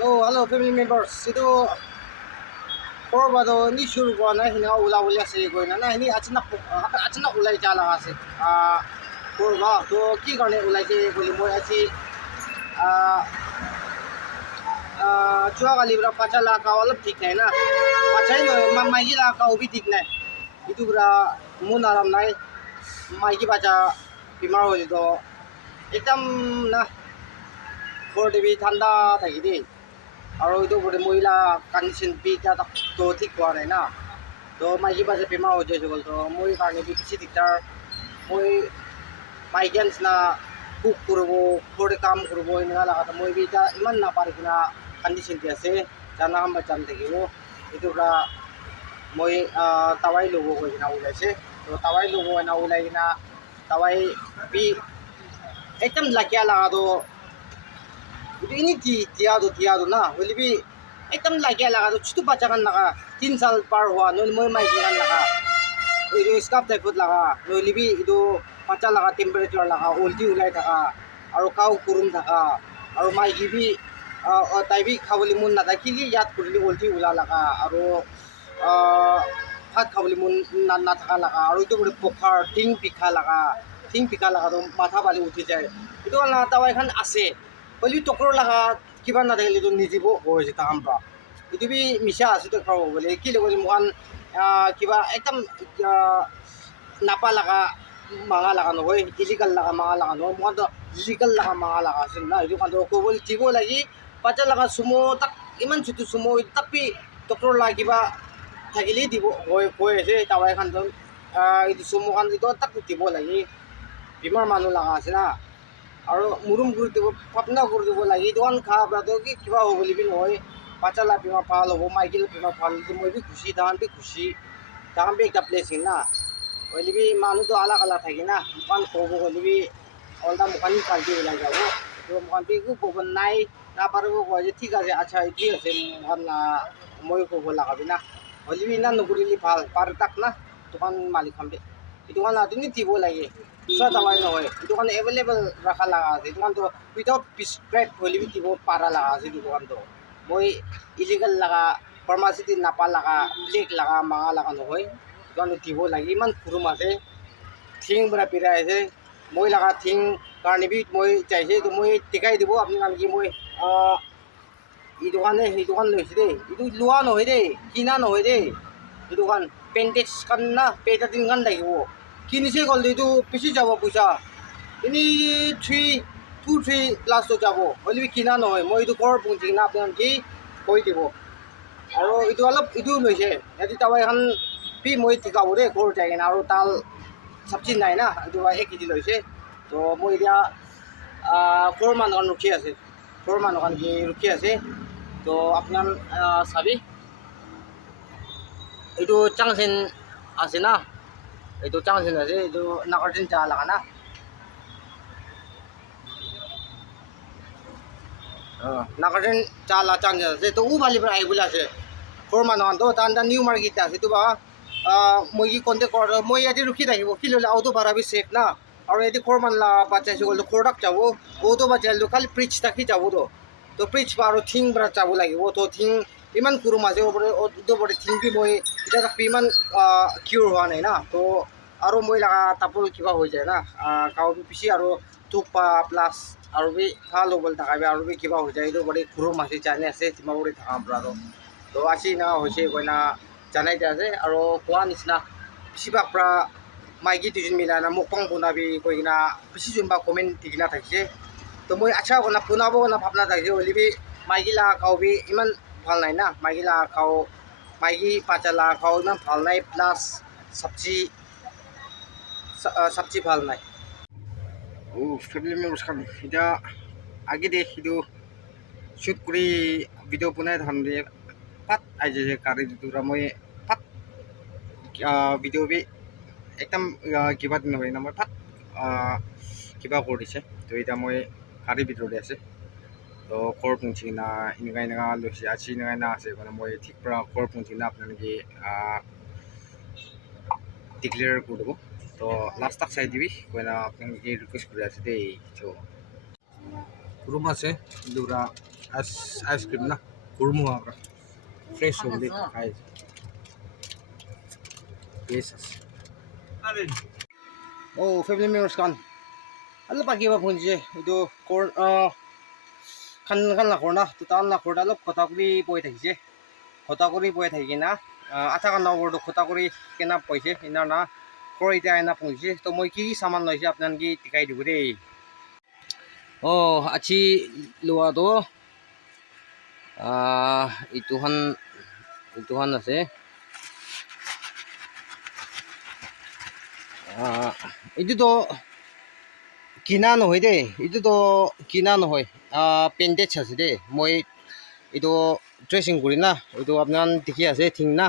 Oh, hello family members. Ito Korbado ni sure ko na hina ula ula sa ko na hini achana ulai jala ase. Korba to ki karne ulai se boli moi asi chua ka libra pachala ka olap ठीक नहीं ना pachai no mai la ka ubi ठीक नहीं itu bra mun aram nai mai ki bacha bimar ho to ekdam na bor debi thanda thaki di আৰু এইটো body মহিলা condition পিটা তো ঠিক হোৱা নাই না তো মাইকী বাজে বেমাৰ হৈ যায় গ'ল তো মই কাৰণে বেছি দিগদাৰ মই মাইকী নিচিনা কুক কৰিব ঘৰতে কাম কৰিব এনেকুৱা লগাটো মই এতিয়া ইমান নাপাৰি কিনা কণ্ডিশ্যনটি আছে জানা কাম জান থাকিব এইটোৰ পৰা মই টাৱাই ল'ব গৈ কিনা ওলাইছে তো টাৱাই ল'ব কিনা ওলাই কিনা টাৱাই বি একদম লাকিয়া লগাটো ini tiado na wali bi ekdam lagi laga to chutu bacha kan laga 3 साल par hua no moi mai kan laga itu skap type laga no libi itu bacha laga temperature laga ulti ulai thaka aru kau kurum thaka aru mai gibi taibi khawali mun na thaki gi yat kurli ulti ula laga aru hat khawali mun na thaka laga aru itu bore pokhar ting pikha laga to matha bali uthi jay itu na tawai khan ase Oli tokro laga kiba na dahil ito nijibo o si takamba. Ito bi misya aso to karo wala kilo wala mukan kiba ekdam napa laga mga laga no hoy illegal laga mga laga no mukan to legal laga mga laga sin na ito kanto ko wala tibo lagi pacha laga sumo tak iman chutu sumo tapi tokro lagi ba thagili dibo hoy se tawai kanto ito sumo kan ito tak tibo lagi bimar manu laga sina আৰু মুৰুম কৰি দিব পাপনা কৰি দিব লাগে দোকান খা ব্ৰাটো কি কিবা হ'ব বুলি নহয় পাচালা বিমা ভাল হ'ব মাইকেল বিমা ভাল হ'ব মই বি খুশি দান বি খুশি দান বি একটা প্লেসিং না হইলে বি মানুহ তো আলাদা আলাদা থাকে না দোকান খোব হইলে বি অলদা মুখান পাল্টি ওলাই যাব তো মুখান বি কব নাই না পারব কয় ঠিক আছে আচ্ছা ঠিক আছে মুখান মই কব লাগাবি না হইলে বি না নকৰিলি ভাল পাৰ তাক না দোকান মালিক খামবে itu kan adini tibo lagi sa tawai no hoy itu kan available rakha laga ase itu kan to without prescribe holi tibo para laga ase itu kan to moi illegal laga pharmacy din napa laga black laga manga laga no hoy itu kan tibo lagi man kurum ase thing bra pira ase moi laga thing karni bi moi chaise to moi tikai dibo apni kan ki moi itu kan loise de itu lua no hoy de kina no hoy de itu kan pendex kan na peta din kan lagibo কিনিছে গ'ল এইটো পিছি যাব পইচা এনে 2-3 plus তো যাব হ'লে কিনা নহয় মই এইটো ঘৰ পুঁজি কিনা আপোনাক কি কৈ দিব আৰু এইটো অলপ ইটো লৈছে সিহঁতি টাৱাই এখন পি মই ঠিকাব দেই ঘৰ যাই কিনে আৰু তাল চব্জি নাই না এইটো 1 কেজি লৈছে তো মই এতিয়া ঘৰ মানুহখন ৰখি আছে ঘৰ মানুহখন কি ৰখি আছে তো আপোনাৰ চাবি এইটো চাংচেন আছে না itu changsin na itu nakartin chala kana nakartin chala changsin na to ubali pra ai bula se forma non to tanda new market ase to ba moi ki contact kor moi ati rukhi rahibo kilo la auto bara bi safe na aru eti korman la bacha se gol product jabo auto bacha lo khali preach takhi jabo to preach baro thing bra jabo lagibo to thing ইমান কুৰুম আছে ওপৰে body থিংকি মই এটা তাক ইমান কিউৰ হোৱা নাই না তো আৰু মই লগা তাপল কিবা হৈ যায় না কাউ পিছি আৰু টুপা প্লাছ আৰু বি ভাল হ'ব থাকাবি আৰু বি কিবা হৈ যায় এইটো বডি কুৰুম আছে জানি আছে তিমা বডি থাকা পৰা তো আজি না হৈছে কইনা জানাই দিয়া আছে আৰু কোৱা নিচিনা বেছিভাগ পৰা মাইকী দুজন মিলাই না মোক পং বনাবি কৈ কিনা বেছি যোনবা কমেণ্ট দি কিনা থাকিছে তো মই আচ্ছা কনা বনাব কনা ভাবনা থাকিছে হ'লে বি মাইকী লগা কাউ বি ইমান ভাল নাই না মাইকী লগা খাও মাইকী পাচা লগা খাও ইমান ভাল নাই প্লাছ চব্জি ভাল নাই ফেমিলি মেম্বাৰ্ছ খান এতিয়া আগে দে সেইটো শ্বুট কৰি ভিডিঅ' বনাই ধান্দে পাত আই যায় কাৰি দিটো মই পাত ভিডিঅ' বি একদম কিবা দিন নহয় না মই পাত কিবা কৰি দিছে তো এতিয়া মই কাৰি ভিতৰতে আছে তো কৰ পুঞ্চি না এনেকা লৈছে আজি এনেকা আছে মানে মই ঠিক পৰা কৰ পুঞ্চি না আপোনালোকে ডিক্লেয়াৰ কৰি দিব তো লাষ্ট তাক চাই দিবি কইনা আপোনালোকে ৰিকুৱেষ্ট কৰি আছে দেই তো ৰুম আছে দুটা আইসক্রিম না কুরমুয়া ফ্রেশ হলে খাই yes oh family members kan ano pa kiba phone je itu kor kan lakor na tutan lakor da lop kota kuri poi thakise kota kuri poi thakina acha kan nawor do kota kuri kena poise ina na kor ita ina phone to moi ki saman loise apnan ki tikai dibu de oh achi luwa do ituhan আছে itu to কিনা নহয় দেই এইটোতো কিনা নহয় painted আছে দেই মই এইটো ট্ৰেচিং কৰি না এইটো আপোনাৰ দেখি আছে ঠিক না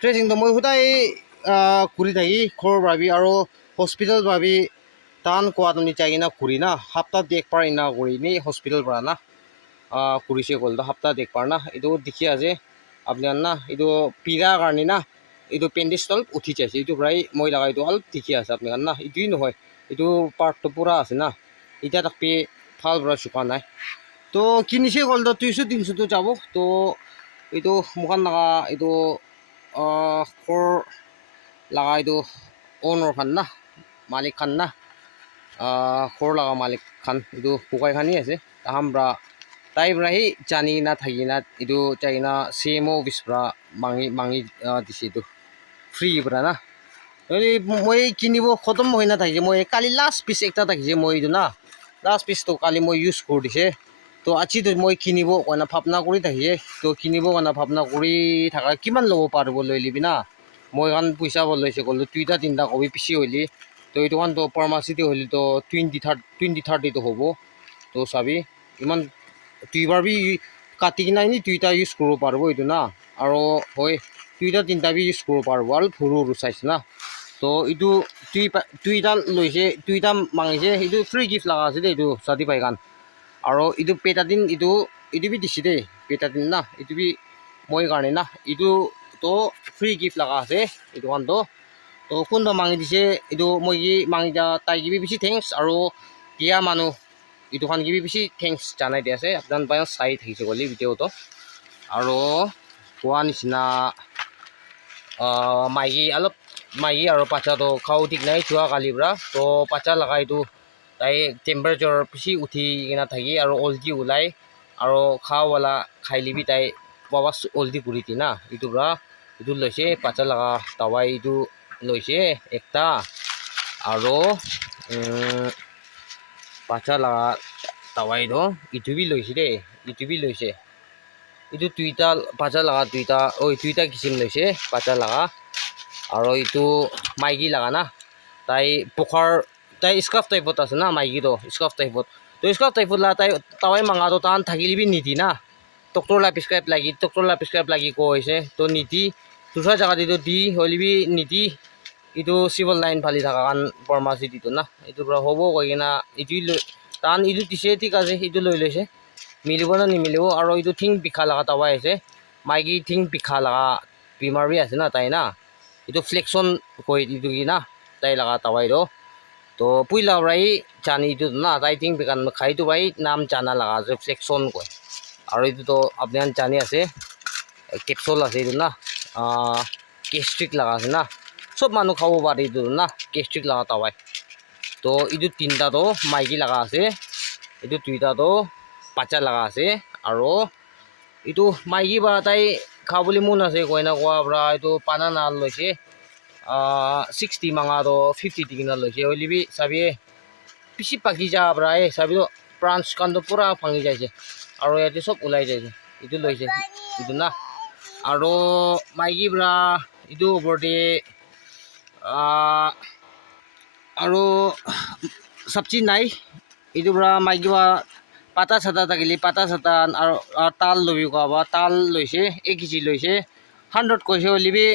ট্ৰেচিংটো মই সদায় কৰি থাকি ঘৰ ভাবি আৰু হস্পিটেল ভাবি টান কোৱাটো নিচাই কিনা ঘূৰি না সপ্তাহত একবাৰ ইনা কৰি নি হস্পিটেল পৰা না কৰিছে গ'লতো সপ্তাহত একবাৰ না এইটো দেখি আছে আপোনাৰ না এইটো পীড়াৰ কাৰণে না এইটো পেণ্টেজটো অলপ উঠি যাইছে এইটো প্ৰায় মই লগা এইটো অলপ দেখি আছে আপোনাৰ না এইটোৱেই নহয় এইটো পাৰ্টটো পূৰা আছে না এতিয়া তাকে ভাল পৰা চোকা নাই তো কিনিছে গ'লতো 200-300টো যাব তো এইটো মোকান লগা এইটো ঘৰ লগা এইটো অ'নাৰ খান না মালিক খান না ঘৰ লগা মালিক খান এইটো শুকাই খানি আছে তাহামৰা তাই পৰাই জানি না থাকি না এইটো তাই না CMO অফিচ পৰা মাঙি দিছে এইটো ফ্ৰী পৰা না মই কিনিব খতম হৈ নাথাকিছে মই কালি লাষ্ট পিচ একটা থাকিছে মই এইটো না লাষ্ট পিচটো কালি মই ইউজ কৰি দিছে তো আজিতো মই কিনিব কাৰণে ভাৱনা কৰি থাকিছে তো কিনিব কাৰণে ভাৱনা কৰি থকা কিমান ল'ব পাৰিব লৈ লিবি না মই কাৰণ পইচা লৈছে ক'লো 2-3টা কবি পিছি হ'লি তো এইটো কাৰণতো ফাৰ্মাচিতে হ'লি তো 20-30টো হ'ব তো চাবি ইমান দুইবাৰ বি কাটি কিনে নি 2টা ইউজ কৰিব পাৰিব এইটো না আৰু হয় 2-3টা বি ইউজ কৰিব পাৰিব আৰু সৰু সৰু চাইছে না তো এইটো 2টা লৈছে 2টা মাঙিছে এইটো ফ্ৰী গিফ্ট লগা আছে দেই এইটো চাদি পাই কাণ আৰু এইটো পেটাদিন এইটো বি দিছে দেই পেটাদিন না এইটো বি মই কাৰণে না এইটো তো ফ্ৰী গিফ্ট লগা আছে এইটো কাৰণতো তো কোনটো মাঙি দিছে এইটো মই কি মাঙি দিয়া তাই কিবি বেছি থেংকছ আৰু দিয়া মানুহ এইটো খান কিবি বেছি থেংকছ জানাই দিয়া আছে আপোনাৰ বাই চাই থাকিছে গ'লি ভিডিঅ'টো আৰু কোৱা নিচিনা মাইকী আৰু বাচ্চাটো খাওঁ ঠিক নাই যোৱাকালিৰ পৰা তো বাচ্চা লগা এইটো তাই টেম্পাৰেচাৰ বেছি উঠি কিনে থাকি আৰু অলজি ওলাই আৰু খাওঁৱালা খাই লিবি তাই বাবা অলজি ঘূৰি দি না এইটোৰ পৰা এইটো লৈছে বাচ্চা লগা দাৱাই এইটো লৈছে একটা আৰু বাচ্চা লগা দাৱাইটো ইটো বি লৈছে দেই ইটো বি লৈছে এইটো 2টা বাচ্চা লগা 2টা কিচিম লৈছে বাচ্চা লগা আৰু এইটো মাইকী লগা না তাই পোখাৰ তাই স্কাৰ্ফ টাইপত আছে না মাইকীটো স্কাৰ্ফ টাইপত তো স্কাৰ্ফ টাইপত লা তাই তাৱাই মাঙাটো তাহান থাকিলিবি নিদি না ডক্টৰ লা প্ৰেছক্ৰাইব লাগি কৈছে তো নিদি দুসৰা জাগাত এইটো দি হ'লিবি নিদি এইটো চিভিল লাইন ফালি থকা কাৰণ ফাৰ্মাচী দিটো না এইটোৰ পৰা হ'ব কৈ কিনা এইটো তাহান এইটো দিছে ঠিক আছে এইটো লৈ লৈছে মিলিব না নিমিলিব আৰু এইটো ঠিং পিখা লগা তাৱাই আছে মাইকী ঠিং পিখা লগা বেমাৰ বি আছে না তাই না এইটো ফ্লেকশ্যন কৈ এইটো কি না তাই লগা তাৱাইটো তো পুইলা পৰাই জানি এইটো না তাই ঠিং পিখা খাইটো পৰাই নাম জানা লগা আছে ফ্লেকশ্যন কয় আৰু এইটোতো আপুনি জানি আছে কেপচুল আছে এইটো না গেষ্ট্ৰিক লগা আছে না চব মানুহ খাব পাৰে এইটো না গেষ্ট্ৰিক লগা তাৱাই তো এইটো 3টাটো মাইকী লগা আছে এইটো 2টাটো বাচ্চা লগা আছে আৰু এইটো মাইকী বা তাই খাওঁ বুলি মন আছে কইনা কোৱাৰ পৰা এইটো বানানা লৈছে 60 মাঙাটো 50 দি কিনা লৈছে হ'লিবি চাবি পিছি পাকি যাব পৰা চাবিতো প্ৰাঞ্চ কাণটো পূৰা ভাঙি যাইছে আৰু ইয়াতে চব ওলাই যাইছে এইটো লৈছে এইটো না আৰু মাইকী পৰা এইটো ওপৰতে আৰু চব্জি নাই এইটোৰ পৰা মাইকী বা পাতা চাতা থাকিলে পাতা চাতা আৰু তাল ল'বি কোৱা তাল লৈছে 1 কেজি লৈছে 100 কৈছে হ'লিবি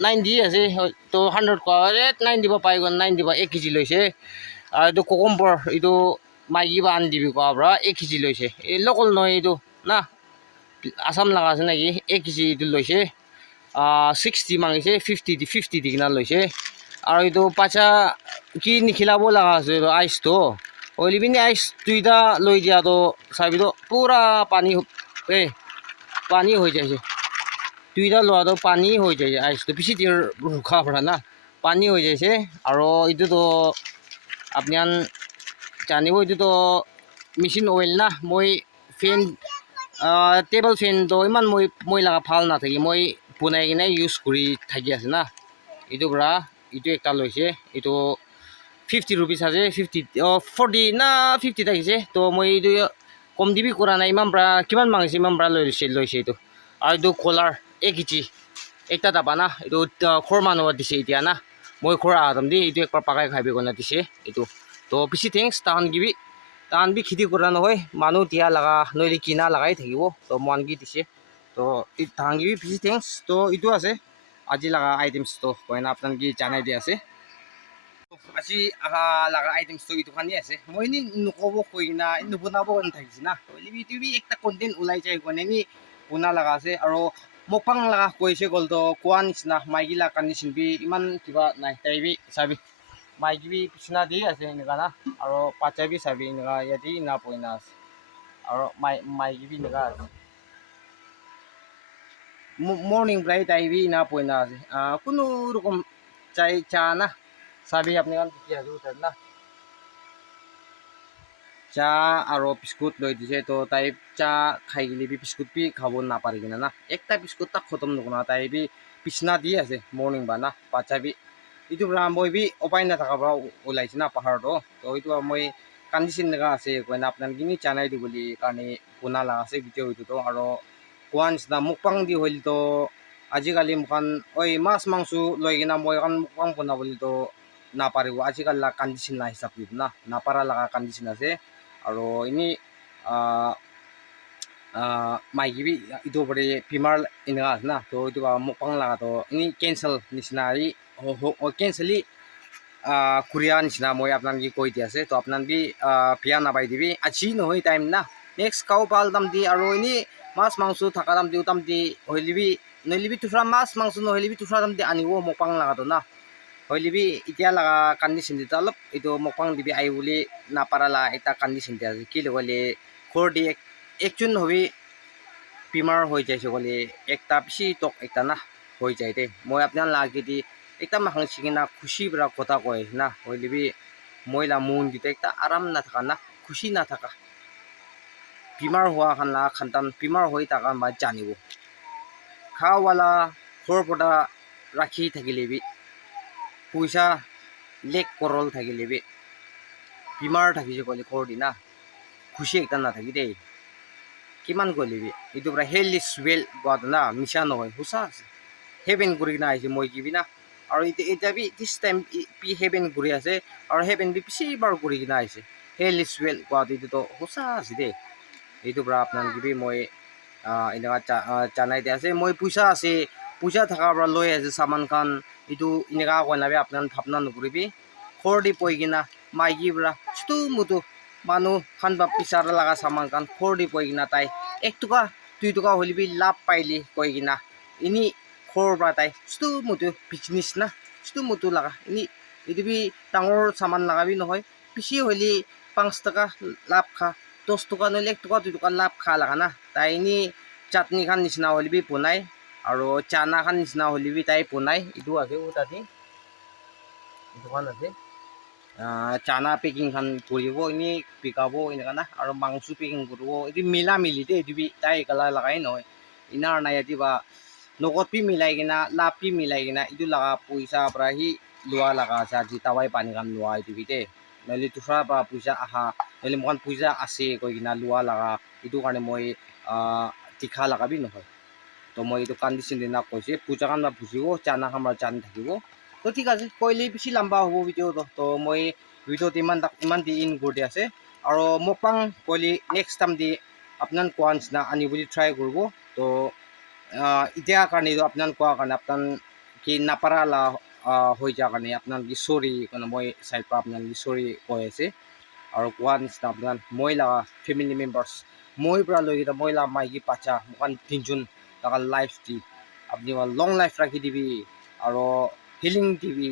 90 আছে তো 100 কোৱা 90 পাই গ'ল 90 1 কেজি লৈছে আৰু এইটো কোকম্বৰ এইটো মাইকী বা আনি দিবি কোৱাৰ পৰা 1 কেজি লৈছে এই লোকেল নহয় এইটো না আসাম লগা আছে নেকি 1 কেজি এইটো লৈছে 60 মাঙিছে 50 দি কিনা লৈছে আৰু এইটো বাচ্চা কি নিখিলাব লগা আছে আইচটো লিভিনি আইস দুইটা লৈ দিয়া তো চাবিটো পুরা পানী পানী হৈ যাইছে দুইটা লোৱাটো পানী হৈ যায় আইচটো বেছি দেৰি ৰখা পৰা না পানী হৈ যাইছে আৰু এইটোতো আপুনি জানিব এইটোতো মেচিন অইল না মই ফেন টেবল ফেনটো ইমান মই লগা ভাল নাথাকে মই বনাই কিনে ইউজ কৰি থাকি আছে না এইটো পৰা এইটো একটা লৈছে এইটো 50 rupees আছে 40 না 50 থাকিছে তো মই এইটো কম দিবি কৰা নাই ইমান পৰা কিমান মাংছে ইমান পৰা লৈছে এইটো আৰু এইটো কলাৰ 1 kg একটা দাবা না এইটো খৰ মানুহত দিছে এতিয়া না মই খৰ আদম দি এইটো একবাৰ পাকাই খাবি কোনে দিছে এইটো তো বেছি থেংকছ তাহান বি খেতি কৰা নহয় মানুহ দিয়া লগা নহ'লে কিনা লগাই থাকিব তো মন কি দিছে তো তাহান বি বেছি থেংকছ তো এইটো আছে আজি লগা আইটেমছটো কয় না আপোনাক কি জানাই দিয়া আছে আজি লগা আইটেমছটো এইটো খানি আছে মই এনে নক'ব কৈ কিনা নবনাব থাকিছে না এইটো একটা কণ্টেণ্ট ওলাই যায় কোনে নি বনা লগা আছে আৰু মকপাং লগা কৈছে গ'লতো কোৱা নিচিনা মাইকী লগা কণ্ডিশ্যন বি ইমান কিবা নাই তাই বি চাবি মাইকী বি পিছনা দি আছে এনেকুৱা না আৰু বাচ্চা বি চাবি এনেকুৱা ইয়াতে না পইনা আছে আৰু মাইকী বি এনেকুৱা আছে মৰ্নিং প্ৰায় তাই বি না পইনা আছে কোনো ৰকম চাই চা না চাবি আপুনি কি আছে না চাহ আৰু বিস্কুট লৈ দিছে তো তাই চাহ খাই গেলি বিস্কুট বি খাব নাপাৰি কিনা না একটা বিস্কুট তাক খতম নকৰা তাই বি বিছনা দি আছে মৰ্নিং বা না বাচ্চা বি এইটো পৰা মই বি উপায় নাথাকাৰ পৰা ওলাইছে না পাহাৰতো তো এইটো মই কণ্ডিশ্যন এনেকুৱা আছে কয় না আপোনাক কিনি জানাই দিওঁ বুলি কাৰণে বনা লগা আছে ভিডিঅ' এইটোতো আৰু কোৱা নিচিনা মুখপাং দি হ'লেতো আজিকালি মোখান মাছ মাংস লৈ কিনা মই এখন মুখপাং বনাবলৈতো নাপাৰিব আজিকালি কণ্ডিশ্যন না হিচাপ দিব না নাপাৰা লগা কণ্ডিশ্যন আছে আৰু এনেই মাইকী বি এইটো পৰে বেমাৰ এনেকুৱা আছে না তো এইটো মুখপাং লগাটো এনেই কেঞ্চেল নিচিনা কেঞ্চেলি কোৰিয়া নিচিনা মই আপোনাক কি কৈ দি আছে তো আপোনাক বি বিয়া নাপাই দিবি আজি নহয় টাইম না নেক্সট কাও পাল দাম দি আৰু এনেই মাছ মাংস থকা দাম দি হ'লেবি নহ'লেবি তুফৰা মাছ মাংস নহ'লেবি তুফৰা দাম দি আনিব মুখপাং লগাটো না হ'লেবি এতিয়া লগা কণ্ডিশ্যন দিটো অলপ এইটো মুখপাং দিবি আহি বুলি নাপাৰা লগা এটা কণ্ডিশ্যন দিয়া আছে কি লগলে খৰ দি একজন হবি বেমাৰ হৈ যাইছে ক'লে একটা বেছি টক একটা না হৈ যায় দে মই আপোনাৰ লাগে দি একটা মাখন চিকিনা খুচি পৰা কথা কয় না হ'লেবি মই মন দিতে একটা আৰাম নাথাকা না খুচি নাথাকা বেমাৰ হোৱা খান লগা খান্তান বেমাৰ হৈ থকা বা জানিব খাৱালা ঘৰৰ পৰা ৰাখি থাকিলে বি পইচা লেক কৰল থাকিলে বি বেমাৰ থাকিছে ক'লে ঘৰ দি না খুচি একটা নাথাকি দেই কিমান কৰিবি এইটো পৰা হেল্থ ইজ ৱেল কোৱাটো না মিছা নহয় সঁচা আছে হেভেন কৰি কিনে আহিছে মই কিবি না আৰু এতিয়া বি দিছ টাইম হেভেন কৰি আছে আৰু হেভেন বি বেছিবাৰ কৰি কিনে আহিছে হেল্থ ইজ ৱেল কোৱাটো এইটোতো সঁচা আছে দেই এইটো পৰা আপোনাৰ কিবি মই এনেকুৱা জানাই দিয়া আছে মই পইচা আছে পইচা থকাৰ পৰা লৈ আছে চামান খান এইটো এনেকুৱা কয় নাবি আপোনাৰ ভাৱনা নকৰিবি খৰ দি পৰি কিনা মাইকী পৰা চুটো মুটো মানুহ খান বা পিছাৰ লগা চামান খান খৰ দি পৰি কিনা তাই 1 টকা 2 টকা হ'লেবি লাভ পাইলি কৈ কিনা এনেই খৰৰ পৰা তাই চুটো মুটো বিজনেছ না চুটো মুটো লগা এনেই এইটো বি ডাঙৰ চামান লগাবি নহয় বেছি হ'লে 5 টকা লাভ খা 10 টকা নহ'লে 1 টকা 2 টকা লাভ খা লগা না তাই এনেই চাটনি খান নিচিনা হ'লেবি বনাই আৰু চানা খান নিচিনা হ'লেবি তাই বনাই এইটো আছে তাতে দোকান আছে চানা পেকিং খান কৰিব এনেই বিকাব এনেকুৱা না আৰু মাংস পেকিং কৰিব এইটো মিলা মিলি দেই এইটো তাই একেলা লগাই নহয় ইনাৰ নাই ইয়াতে বা নগদ বি মিলাই কিনা লাভ বি মিলাই কিনা এইটো লগা পইচা পৰা সি লোৱা লগা আছে আজি টাৱাই পানী খান লোৱা এইটো দেই নহ'লে দুচৰা পৰা পইচা আহা নহ'লে মোখান পইচা আছে কৈ কিনা লোৱা লগা এইটো কাৰণে মই তীখা লগাবি নহয় তো মই এইটো কণ্ডিশ্যন দিনা কৈছে পূজা খান বা বুজিব চানা খান বা জানি থাকিব তো ঠিক আছে কইলে বেছি লম্বা হ'ব ভিডিঅ'টো তো মই ভিডিঅ'টো ইমান দি ইন কৰি আছে আৰু মুখপাং কইলে নেক্সট টাইম দি আপোনাৰ কোৱা নিচিনা আনিবলৈ ট্ৰাই কৰিব তো এতিয়া কাৰণে আপোনাৰ কোৱা কাৰণে আপোনাৰ কি নাপাৰা হৈ যোৱাৰ কাৰণে আপোনাৰ কি চৰি মানে মই চাইড পৰা আপোনাৰ কি চৰি কৈ আছে আৰু কোৱা নিচিনা আপোনাৰ মই লগা ফেমিলি মেম্বাৰ্ছ মই পৰা লৈ কিনে মই লগা মাইকী বাচ্চা মোখান 3জন লগা লাইফ দি আপুনি লং লাইফ ৰাখি দিবি আৰু হিলিং দিবি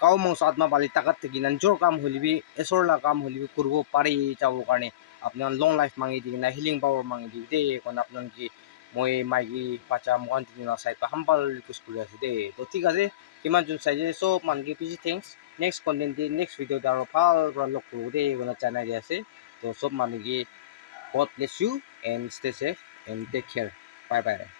কাও মংস আত্মা পালি তাকাত থেকে জোর কাম হলিবি এসরলা কাম হলিবি করব পারি যাবো কারণে আপনার লং লাইফ মাঙি দিই না হিলিং পাওয়ার মাঙি দিই দে এখন আপনার কি মই মাইকি বাচ্চা মহান তিনি সাইড বা হাম্পাল রিকোয়েস্ট করে আছে দে তো ঠিক আছে কিমান জন চাইছে সব মানকে পিছি thanks next content the next video আর ভাল লগ করব দে মানে জানাই দি আছে তো সব মানুষ God bless you and stay safe and take care. Bye bye.